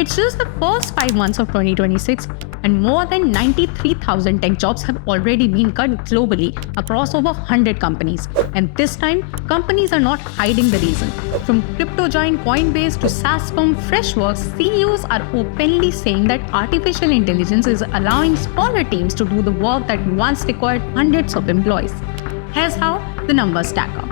It's just the first 5 months of 2026, and more than 93,000 tech jobs have already been cut globally across over 100 companies. And this time, companies are not hiding the reason. From crypto giant Coinbase to SaaS firm Freshworks, CEOs are openly saying that artificial intelligence is allowing smaller teams to do the work that once required hundreds of employees. Here's how the numbers stack up.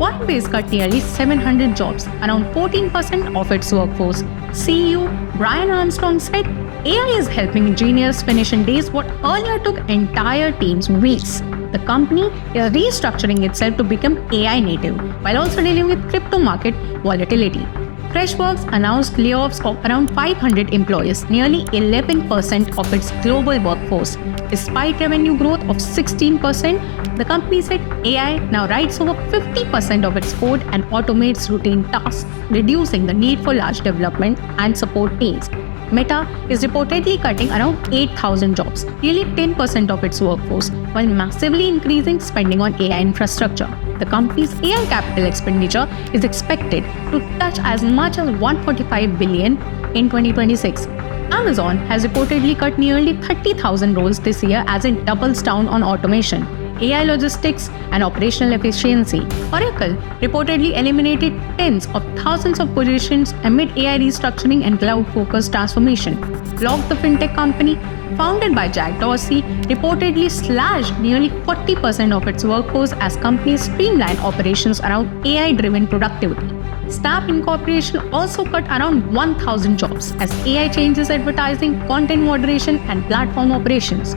Coinbase cut nearly 700 jobs, around 14% of its workforce. CEO Brian Armstrong said, AI is helping engineers finish in days what earlier took entire teams weeks. The company is restructuring itself to become AI native, while also dealing with crypto market volatility. Freshworks announced layoffs of around 500 employees, nearly 11% of its global workforce. Despite revenue growth of 16%, the company said AI now writes over 50% of its code and automates routine tasks, reducing the need for large development and support teams. Meta is reportedly cutting around 8,000 jobs, nearly 10% of its workforce, while massively increasing spending on AI infrastructure. The company's AI capital expenditure is expected to touch as much as $145 billion in 2026. Amazon has reportedly cut nearly 30,000 roles this year as it doubles down on automation, AI logistics, and operational efficiency. Oracle reportedly eliminated tens of thousands of positions amid AI restructuring and cloud-focused transformation. Block, the fintech company, founded by Jack Dorsey, reportedly slashed nearly 40% of its workforce as companies streamline operations around AI-driven productivity. Snap Incorporation also cut around 1,000 jobs as AI changes advertising, content moderation, and platform operations.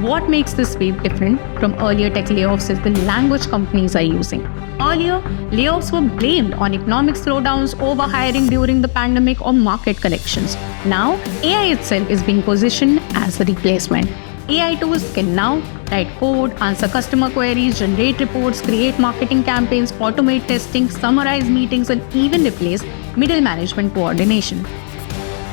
What makes this wave different from earlier tech layoffs is the language companies are using. Earlier, layoffs were blamed on economic slowdowns, overhiring during the pandemic, or market corrections. Now, AI itself is being positioned as a replacement. AI tools can now write code, answer customer queries, generate reports, create marketing campaigns, automate testing, summarize meetings, and even replace middle management coordination.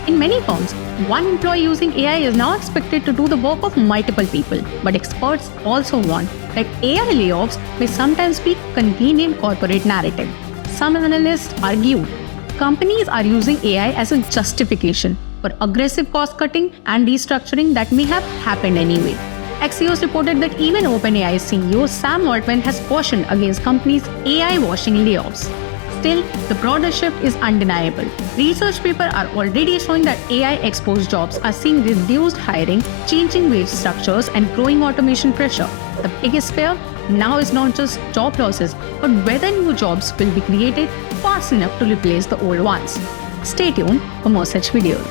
In many firms, one employee using AI is now expected to do the work of multiple people, but experts also warn that AI layoffs may sometimes be convenient corporate narrative. Some analysts argue companies are using AI as a justification for aggressive cost-cutting and restructuring that may have happened anyway. Axios reported that even OpenAI CEO Sam Altman has cautioned against companies' AI washing layoffs. Still, the broader shift is undeniable. Research papers are already showing that AI-exposed jobs are seeing reduced hiring, changing wage structures, and growing automation pressure. The biggest fear now is not just job losses, but whether new jobs will be created fast enough to replace the old ones. Stay tuned for more such videos.